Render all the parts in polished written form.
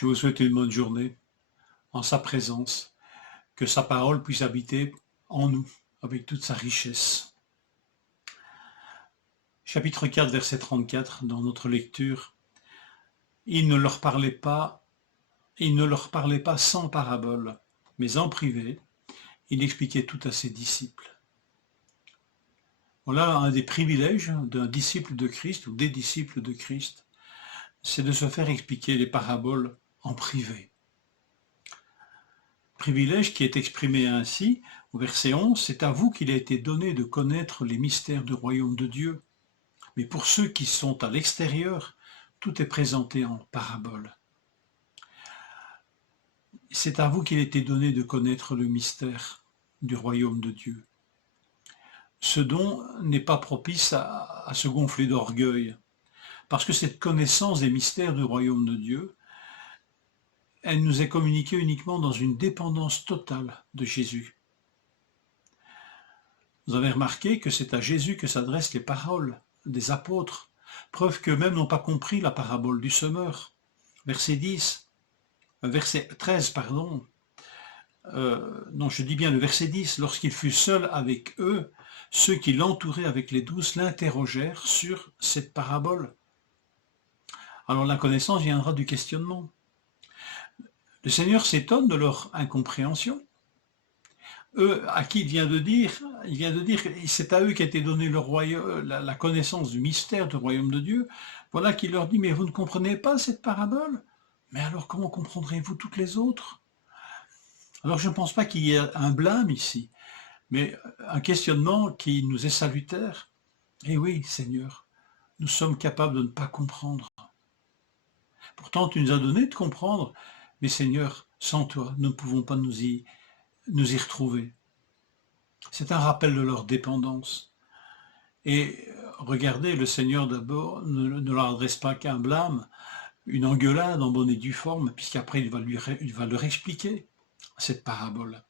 Je vous souhaite une bonne journée en sa présence, que sa parole puisse habiter en nous avec toute sa richesse. Chapitre 4, verset 34, dans notre lecture. Il ne leur parlait pas sans parabole, mais en privé, il expliquait tout à ses disciples. Voilà un des privilèges d'un disciple de Christ ou des disciples de Christ, c'est de se faire expliquer les paraboles en privé. Privilège qui est exprimé ainsi, au verset 11, c'est à vous qu'il a été donné de connaître les mystères du royaume de Dieu. Mais pour ceux qui sont à l'extérieur, tout est présenté en parabole. C'est à vous qu'il a été donné de connaître le mystère du royaume de Dieu. Ce don n'est pas propice à se gonfler d'orgueil, parce que cette connaissance des mystères du royaume de Dieu, elle nous est communiquée uniquement dans une dépendance totale de Jésus. Vous avez remarqué que c'est à Jésus que s'adressent les paroles des apôtres, preuve qu'eux-mêmes n'ont pas compris la parabole du semeur. Verset 13, pardon. Je dis bien le verset 10. Lorsqu'il fut seul avec eux, ceux qui l'entouraient avec les 12 l'interrogèrent sur cette parabole. Alors la connaissance viendra du questionnement. Le Seigneur s'étonne de leur incompréhension. Eux, à qui il vient de dire que c'est à eux qu'a été donné la connaissance du mystère du royaume de Dieu. Voilà qu'il leur dit, mais vous ne comprenez pas cette parabole? Mais alors comment comprendrez-vous toutes les autres? Alors je ne pense pas qu'il y ait un blâme ici, mais un questionnement qui nous est salutaire. Eh oui, Seigneur, nous sommes capables de ne pas comprendre. Pourtant, tu nous as donné de comprendre, mais Seigneur, sans toi, nous ne pouvons pas nous y retrouver. C'est un rappel de leur dépendance. Et regardez, le Seigneur d'abord ne leur adresse pas qu'un blâme, une engueulade en bonne et due forme, puisqu'après il va leur expliquer cette parabole.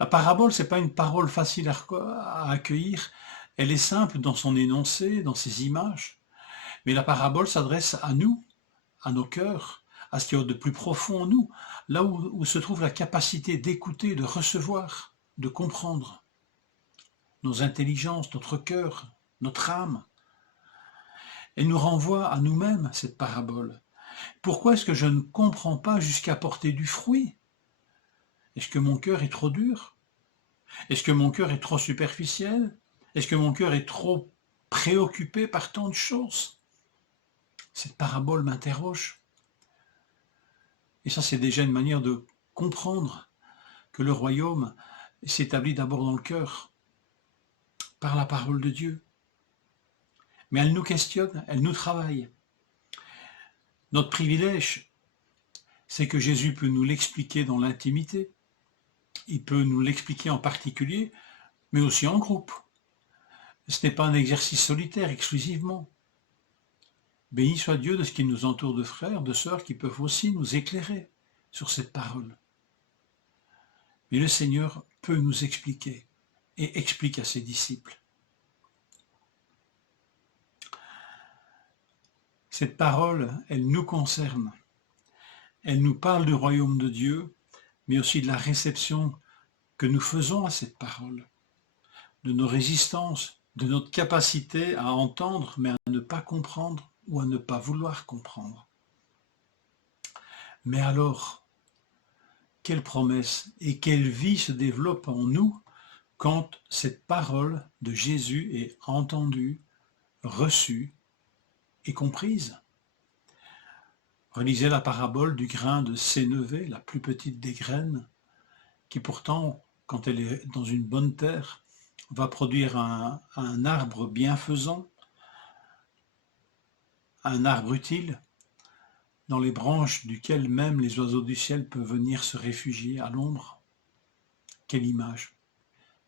La parabole, c'est pas une parole facile à accueillir, elle est simple dans son énoncé, dans ses images, mais la parabole s'adresse à nous, à nos cœurs, à ce qu'il y a de plus profond en nous, là où se trouve la capacité d'écouter, de recevoir, de comprendre. Nos intelligences, notre cœur, notre âme. Elle nous renvoie à nous-mêmes, cette parabole. Pourquoi est-ce que je ne comprends pas jusqu'à porter du fruit? Est-ce que mon cœur est trop dur? Est-ce que mon cœur est trop superficiel? Est-ce que mon cœur est trop préoccupé par tant de choses? Cette parabole m'interroge. Et ça, c'est déjà une manière de comprendre que le royaume s'établit d'abord dans le cœur, par la parole de Dieu. Mais elle nous questionne, elle nous travaille. Notre privilège, c'est que Jésus peut nous l'expliquer dans l'intimité. Il peut nous l'expliquer en particulier, mais aussi en groupe. Ce n'est pas un exercice solitaire exclusivement. Béni soit Dieu de ce qu'il nous entoure de frères, de sœurs qui peuvent aussi nous éclairer sur cette parole. Mais le Seigneur peut nous expliquer et explique à ses disciples. Cette parole, elle nous concerne. Elle nous parle du royaume de Dieu, mais aussi de la réception que nous faisons à cette parole, de nos résistances, de notre capacité à entendre, mais à ne pas comprendre ou à ne pas vouloir comprendre. Mais alors, quelle promesse et quelle vie se développe en nous quand cette parole de Jésus est entendue, reçue et comprise? Relisez la parabole du grain de sénévé, la plus petite des graines, qui pourtant, quand elle est dans une bonne terre, va produire un arbre bienfaisant, un arbre utile, dans les branches duquel même les oiseaux du ciel peuvent venir se réfugier à l'ombre. Quelle image!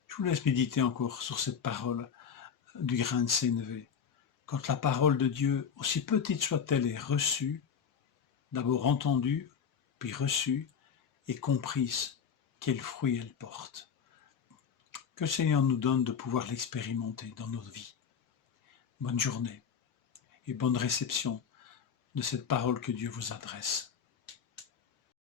Je vous laisse méditer encore sur cette parole du grain de sénévé. Quand la parole de Dieu, aussi petite soit-elle, est reçue, d'abord entendue, puis reçue et comprise, quel fruit elle porte. Que le Seigneur nous donne de pouvoir l'expérimenter dans notre vie. Bonne journée et bonne réception de cette parole que Dieu vous adresse.